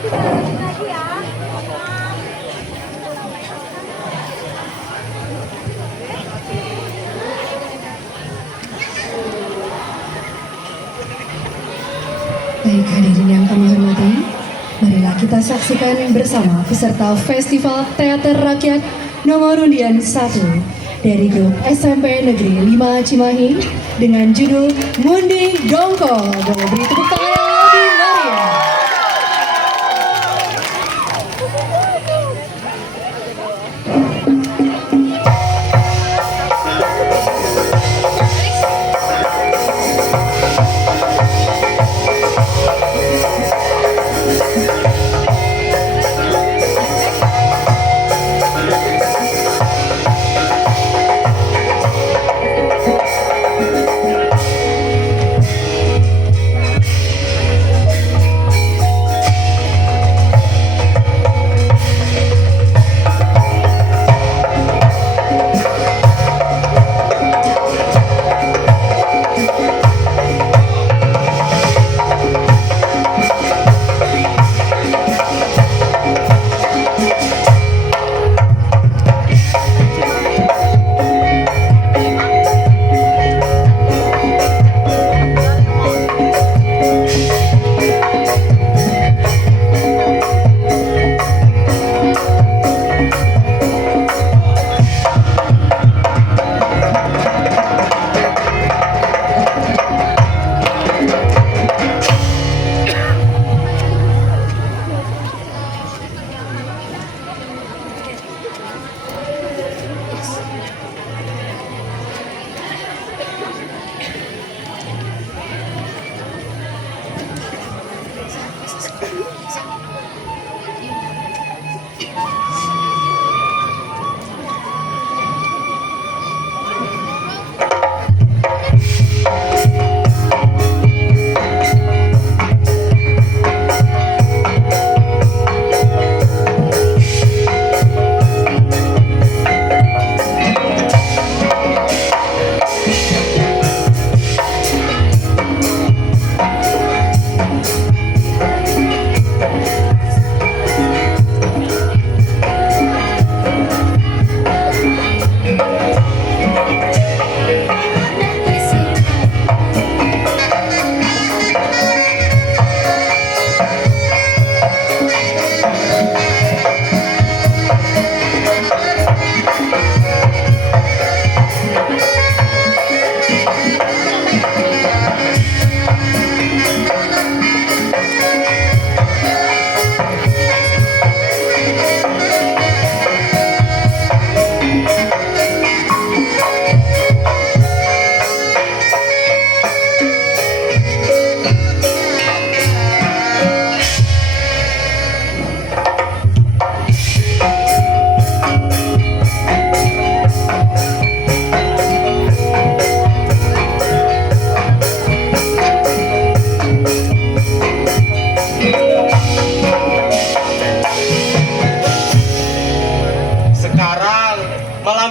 Baik hadirin yang kami hormati, marilah kita saksikan bersama peserta Festival Teater Rakyat nomor undian 1 dari grup SMP Negeri 5 Cimahi dengan judul Mundi Dongkol. Boleh beri tepuk tangan yang lebih meriah.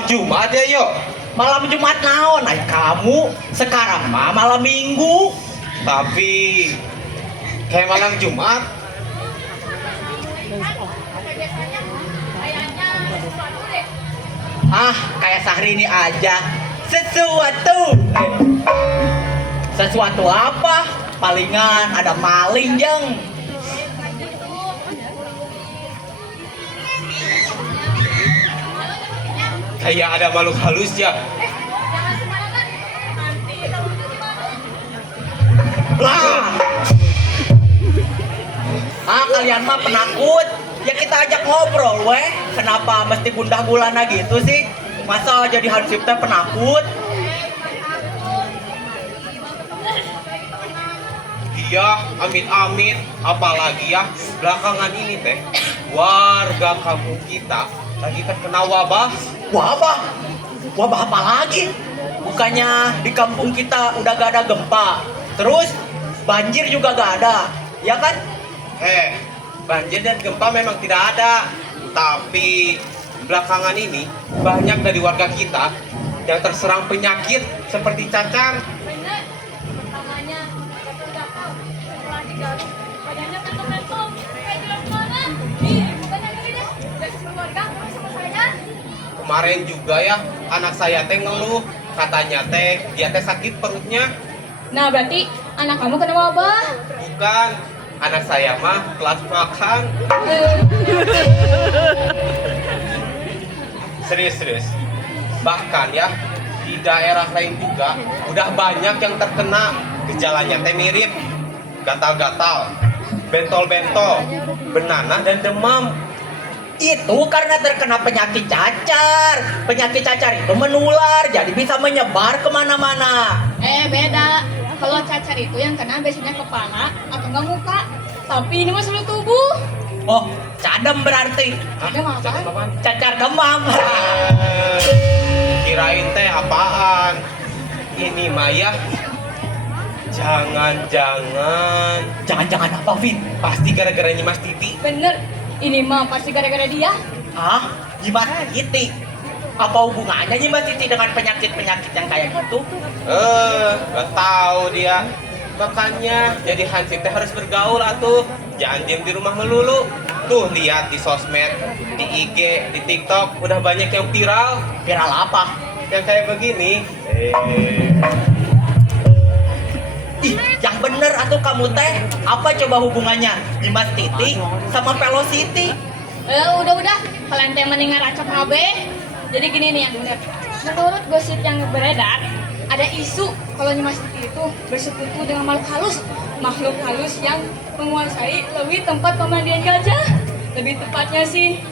Jumat ya yuk. Malam Jumat naon ay kamu sekarang mah malam Minggu. Tapi kayak malam Jumat. Ah, kayak sehari ini aja. Sesuatu apa? Palingan ada maling jeng. Kayak ada makhluk halus ya. Lah. Ah, kalian mah penakut. Ya kita ajak ngobrol weh. Kenapa mesti gundah gulana gitu sih? Masa jadi hansip teh penakut? Iya, amin-amin. Apalagi ya belakangan ini teh warga kampung kita lagi terkena wabah. Wabah? Wabah apa lagi? Bukannya di kampung kita udah gak ada gempa, terus banjir juga gak ada, ya kan? Banjir dan gempa memang tidak ada, tapi belakangan ini banyak dari warga kita yang terserang penyakit seperti cacar. Bener, tangannya gatal-gatal, setelah digaruk, badannya ketul-ketul, kayak bilang Kemarin juga ya anak saya teh ngeluh, katanya teh dia teh sakit perutnya. Nah, berarti anak kamu kena wabah. Bukan, anak saya mah telat makan. Serius. Bahkan ya di daerah lain juga udah banyak yang terkena, gejalanya teh mirip gatal-gatal, bentol-bentol, benanah dan demam. Itu karena terkena penyakit cacar. Penyakit cacar itu menular, jadi bisa menyebar kemana-mana. Beda. Kalau cacar itu yang kena biasanya kepala atau enggak muka. Tapi ini mah seluruh tubuh. Oh, cadem berarti. Hah? Demam apa? Cacat apaan? Cacar demam. Kirain teh apaan? Ini Maya. Jangan-jangan Jangan-jangan apa, Vin? pasti gara-gara Mas Titi. Bener. Ini mah pasti gara-gara dia. Hah? Gimana Titi? Apa hubungannya Mbak Titi dengan penyakit-penyakit yang kayak gitu? Gak tahu dia. Makanya jadi hansip teh harus bergaul atuh. Jangan diem di rumah melulu. Tuh lihat di sosmed, di IG, di TikTok udah banyak yang viral. Viral apa? Yang kayak begini. Ih, yang bener atuh kamu teh. Apa coba hubungannya Mbak Titi sama Velocity? Udah. Kalian teh mendingan racok ngabe. Jadi gini nih yang bener. Menurut gosip yang beredar, ada isu kalau Nyi Mas Titi itu bersekutu dengan makhluk halus yang menguasai lebih tempat pemandian gajah. Lebih tepatnya sih,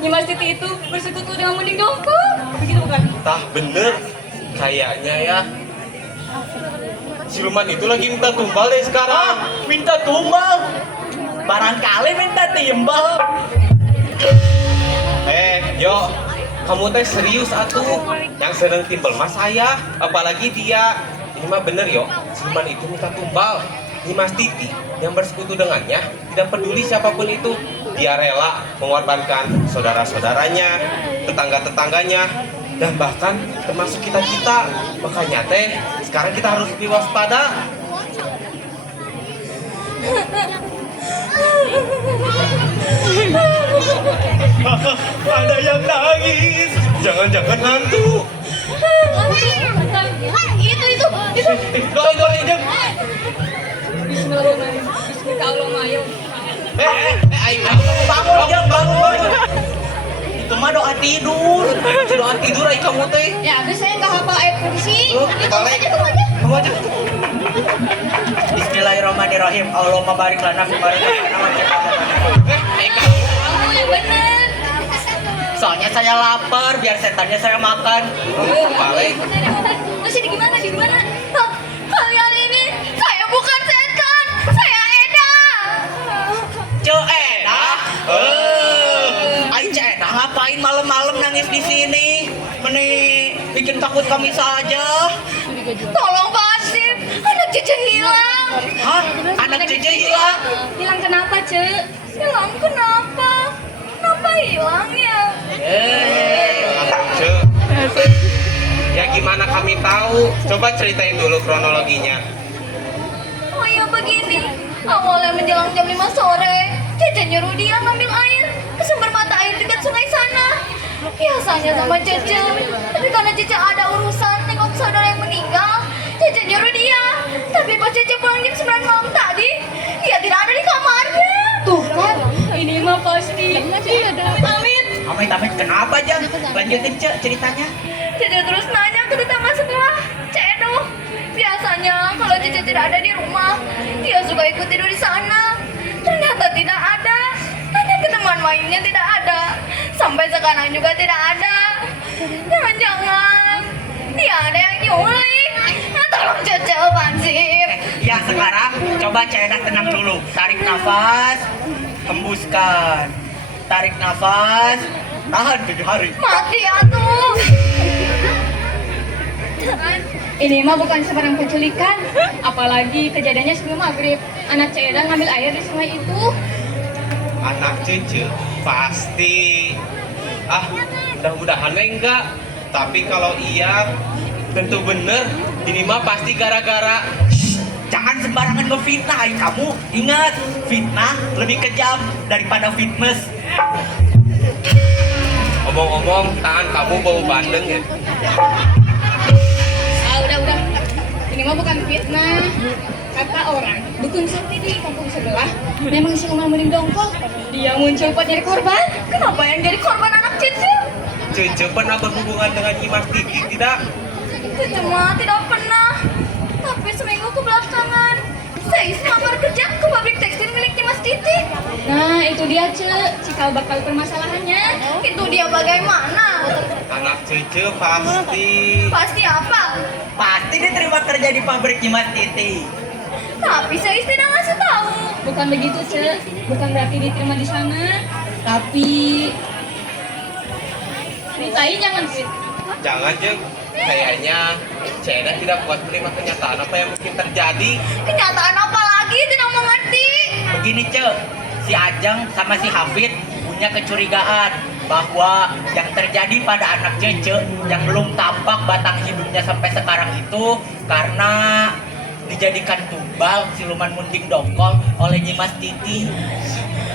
Nyi Mas Titi itu bersekutu dengan mending dongkol. Begitu bukan? Tah bener. Kayaknya ya siluman itu lagi minta tumbal deh sekarang. Minta tumbal. Barangkali minta timbal. Yo, kamu teh serius atuh. Yang seneng timbal mah saya, apalagi dia. Ini mah bener yo, siluman itu minta tumbal. Ini Mas Titi yang bersekutu dengannya tidak peduli siapapun itu. Dia rela mengorbankan saudara-saudaranya, tetangga-tetangganya, dan bahkan termasuk kita-kita. Makanya teh, sekarang kita harus lebih waspada. Ada yang nangis. Jangan-jangan hantu. Itu. Doain. Bismillahirrahmanirrahim. Bismillahirrahmanirrahim. Bangun. Itu mah doa tidur. Doa tidur ay kamu teh. Ya, habis saya nggak hafal ayat kursi. Balik. Tunggu aja. Kamu aja. Bismillahirrahmanirrahim. Allahumma barik lana fi ma razaqtana. Kamu yang bener. Soalnya saya lapar, biar setannya saya makan. Balik. Terus ini gimana? Hah, kalian ini, saya bukan setan, saya Eda. Eda. Aing Eda ngapain malam-malam nangis di sini? Meni bikin takut kami saja. Tolong Pak Asif, anak Cece hilang. Hah? Anak Cece hilang? Hilang kenapa, Ce? Hilang kenapa? Kenapa hilang ya? Cek. Ya gimana kami tahu? Coba ceritain dulu kronologinya. Oh iya begini, awalnya menjelang jam 5 sore, Cece nyuruh dia ngambil air ke sumber mata air dekat sungai sana. Biasanya sama Cece, tapi karena Cece ada urusan tengok saudara yang meninggal, Cece nyuruh dia. Tapi pas Cece pulang jam 9 malam tadi, dia tidak ada di kamarnya. Tuh kan, ini mah pasti. Amit-amit. Amit-amit kenapa aja? Lanjutin Cek ceritanya. Cece terus nanya ke tetangga sebelah, Cek Edo. Biasanya kalau Cece tidak ada di rumah, dia suka ikut tidur di sana. Ternyata tidak ada. Tanya ke teman mainnya tidak ada. Sampai sekarang juga tidak ada. Jangan-jangan dia ada yang nyulik. Nah, tolong Cece Pansip. Ya sekarang coba Ceda tenang dulu. Tarik nafas, hembuskan. Tarik nafas, tahan 7 hari. Mati atuh. Ini mah bukan sebarang penculikan, apalagi kejadiannya sebelum maghrib. Anak Ceda ngambil air di sungai itu. Anak Cece pasti. Mudah-mudahan enggak. Tapi kalau iya, tentu bener. Ini mah pasti gara-gara. Jangan sembarangan ngefitnah, kamu ingat fitnah lebih kejam daripada fitness. Omong-omong, tangan kamu bau bandeng ya? Udah. Ini mah bukan fitnah. Kata orang, dukun sakti di kampung sebelah memang si Umar mending dongkol. Dia muncul buat jadi korban. Kenapa yang jadi korban anak Cece? Cece pernah berhubungan dengan Nyimas Titi tidak? Cece mah tidak pernah. Tapi seminggu kebelakangan, saya melamar kerja ke pabrik tekstil milik Nyimas Titi. Nah, itu dia, cikal bakal permasalahannya. Itu dia bagaimana? Anak Cece pasti. Pasti apa? Pasti diterima kerja di pabrik Nyimas Titi. Tapi saya tidak ngasih tahu. Bukan begitu, bukan berarti diterima di sana, tapi ceritain jangan sih. Jangan Jeng, kayaknya Cena tidak kuat menerima kenyataan apa yang mungkin terjadi. Kenyataan apa lagi? Tidak mengerti. Begini si Ajeng sama si Hafid punya kecurigaan bahwa yang terjadi pada anak Cece yang belum tampak batang hidungnya sampai sekarang itu karena dijadikan tumbal siluman munding dongkol oleh Nyimas Titi.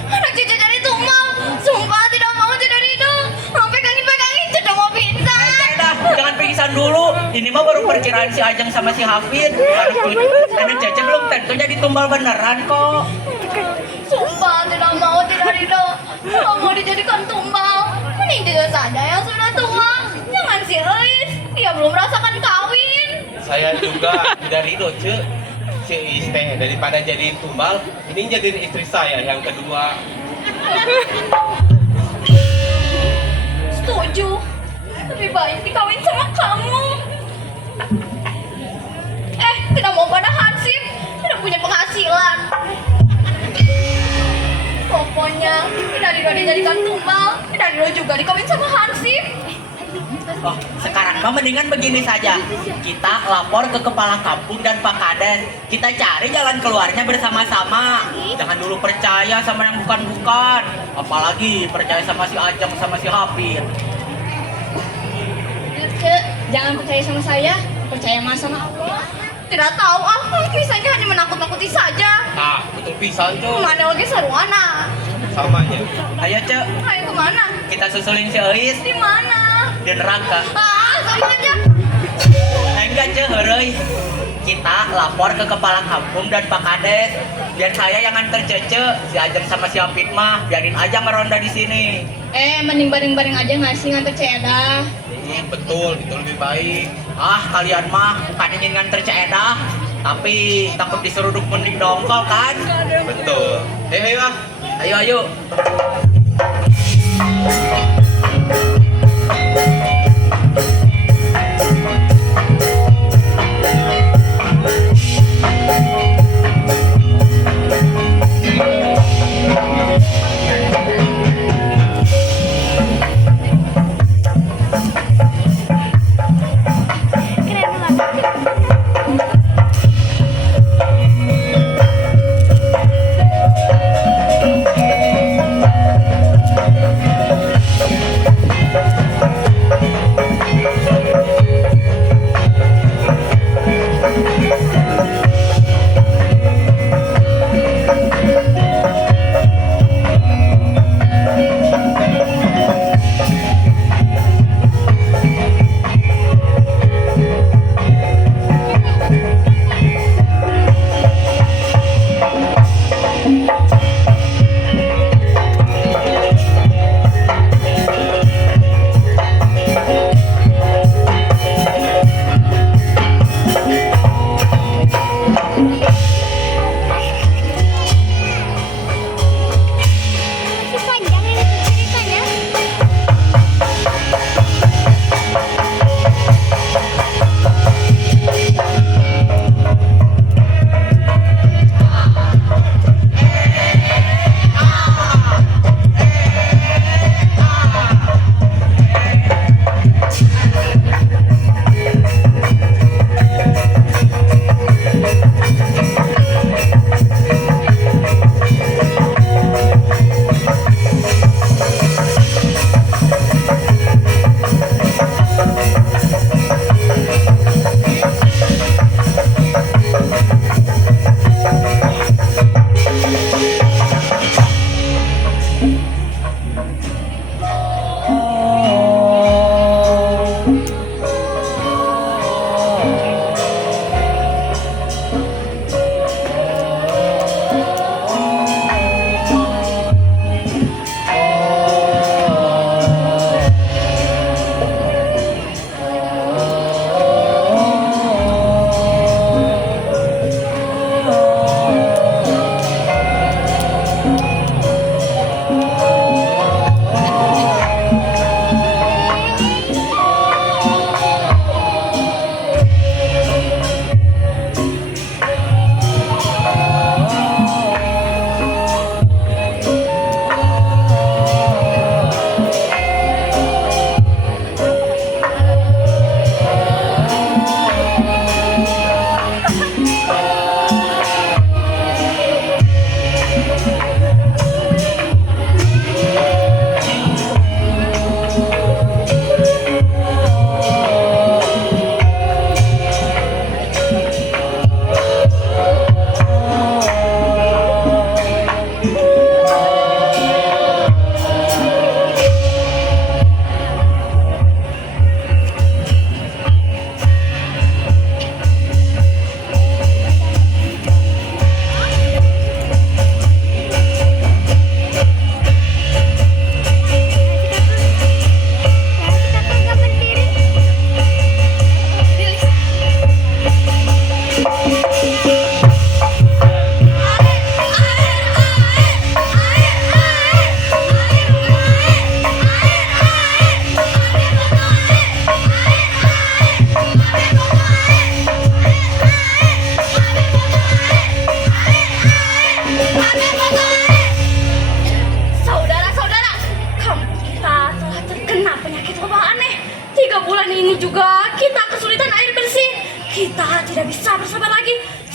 Anak Cece jadi tumbal. Sumpah tidak mau, tidak ridho. Sampai pegangin Cece mau pingsan. Jangan pingsan dulu. Ini mah baru perkiraan si Ajeng sama si Hafid. Anak Cece belum tentu jadi tumbal beneran kok. Sumpah tidak mau, tidak ridho. Kalau mau dijadikan tumbal, mending Cece saja yang sudah tua. Jangan si Eis, dia belum merasakan kawin. Saya juga tidak ridho, Ce. Si Teh daripada jadiin tumbal, ini jadiin istri saya yang kedua. Setuju. Lebih baik dikawin sama kamu. Tidak mau pada Hansip. Tidak punya penghasilan. Pokoknya tidak ridho dijadikan tumbal. Tidak ridho juga dikawin sama Hansip. Oh, sekarang mah mendingan begini saja. Kita lapor ke kepala kampung dan Pak Kades. Kita cari jalan keluarnya bersama-sama. Jangan dulu percaya sama yang bukan-bukan. Apalagi percaya sama si Ajeng sama si Hafid. Jangan percaya sama saya, percaya mas sama Allah. Tidak tahu misalnya hanya menakut-nakuti saja. Nah, betul pisan, Ce. Kemana lagi sarwana? Samanya. Ayo Ayo kemana? kita susulin si Eis Di mana? di neraka. Sama aja. Enggak heureuy. Kita lapor ke kepala kampung dan Pak Kades. Biar saya yang nganter Cece, si Ajeng sama si Hafid mah biarin aja ngeronda di sini. Mending bareng-bareng aja ngasih nganter Ceda. Betul, itu lebih baik. Kalian mah bukan ingin nganter Ceda, tapi takut diseruduk mending dongkol kan? Betul. Ayo, ah. Ayo.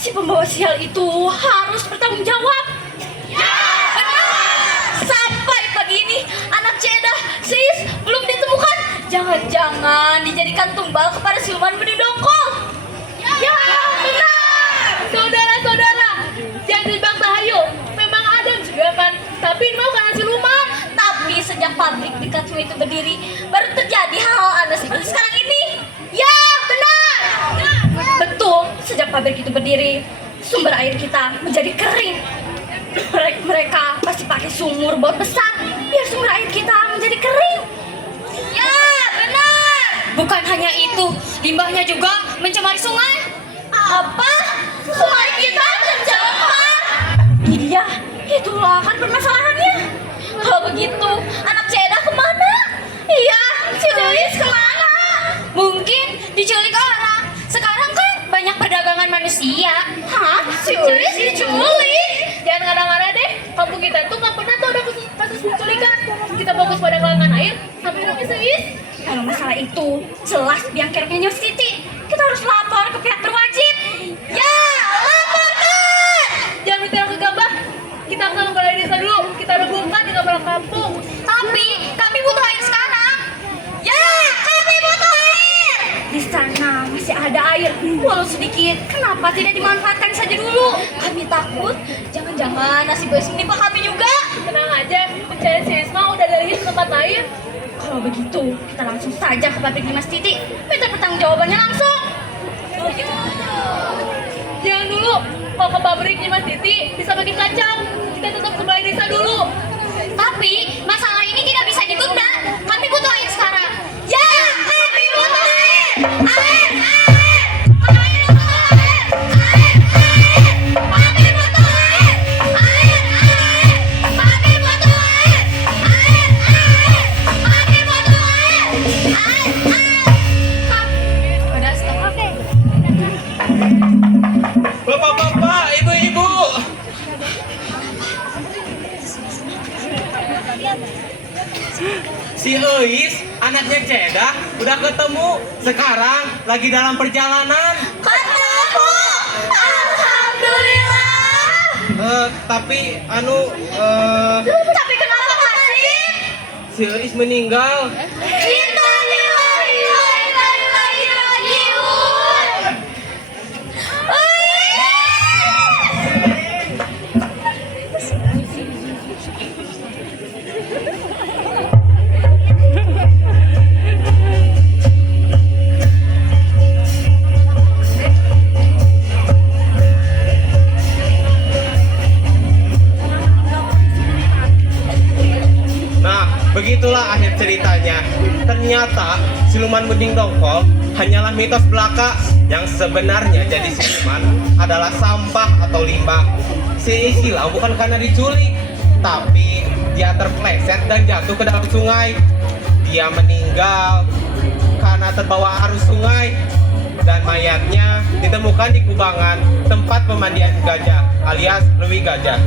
si pembawa sial itu harus bertanggung jawab. Sampai pagi ini anak Cedah Sis belum ditemukan. Jangan-jangan dijadikan tumbal kepada siluman benih dongkol. Ya, benar. Saudara-saudara, jangan terjebak tahayu. Memang ada juragan, tapi ini mau karena siluman. Tapi sejak pabrik dekat sungai itu berdiri, baru terjadi hal-hal aneh seperti sekarang ini. Ya, benar. Betul, sejak pabrik itu berdiri, sumber air kita menjadi kering. Mereka pasti pakai sumur bor besar biar sumber air kita menjadi kering. Ya, benar. Bukan hanya itu, limbahnya juga mencemari sungai. Apa? Sungai kita tercemar? Iya, itulah kan permasalahannya. Kalau begitu, anak Cedah kemana? Iya, si Delis kemana? Mungkin diculik orang. Sekarang kan banyak perdagangan manusia. Hah? Si Delis diculik? Jangan ngada-ngada deh. Kampung kita tuh nggak pernah tuh ada kasus penculikan. Kita fokus pada kelangkaan air sampai nangis Sis. Kalau masalah itu jelas diangkernya Nyus Titi. Kita harus lapor ke pihak berwajib. Ya, laporkan! Jangan bicara gegabah. Kita akan kembali desa dulu. Kita rebungkan di kapal kampung. Tapi kami butuh air sekarang. Ya, kami butuh air. Di sana masih ada air, walau sedikit. Kenapa tidak dimanfaatkan saja dulu? Kami takut, jangan-jangan nasib baik menimpa kami juga. Tenang aja, pencarian si Risma udah dari ke tempat lain. Kalau begitu, kita langsung saja ke pabrik Dimas Titi. Minta pertanggungjawabannya langsung. Jangan dulu. Kalau ke pabrik Mas Titi bisa bikin kacau. Kita tetap kembali desa dulu. Tapi masalah ini tidak bisa ditunda. Kami butuh air sekarang. Ya, kami butuh air. Air, air. Bapak-bapak, ibu-ibu. Si Eis, anaknya Cedah, udah ketemu. Sekarang lagi dalam perjalanan. Ketemu. Alhamdulillah. Tapi Tapi kenapa masih? si Eis meninggal. Innalillahi wa inna ilaihi raji'un. Nah, begitulah akhir ceritanya. Ternyata siluman bening dongkol hanyalah mitos belaka. Yang sebenarnya jadi siluman adalah sampah atau limbah. Si silau bukan karena diculik, tapi dia terpleset dan jatuh ke dalam sungai. Dia meninggal karena terbawa arus sungai. Dan mayatnya ditemukan di kubangan tempat pemandian gajah alias Lewi Gajah.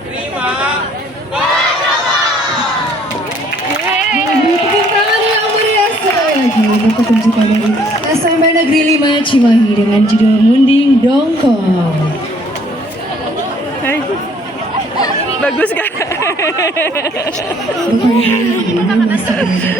Beri tepuk tangan yang meriah sekali lagi untuk pertunjukan dari SMP Negeri 5 Cimahi dengan judul Munding Dongkong. Bagus kan? Bapak Ibu, ini masih berada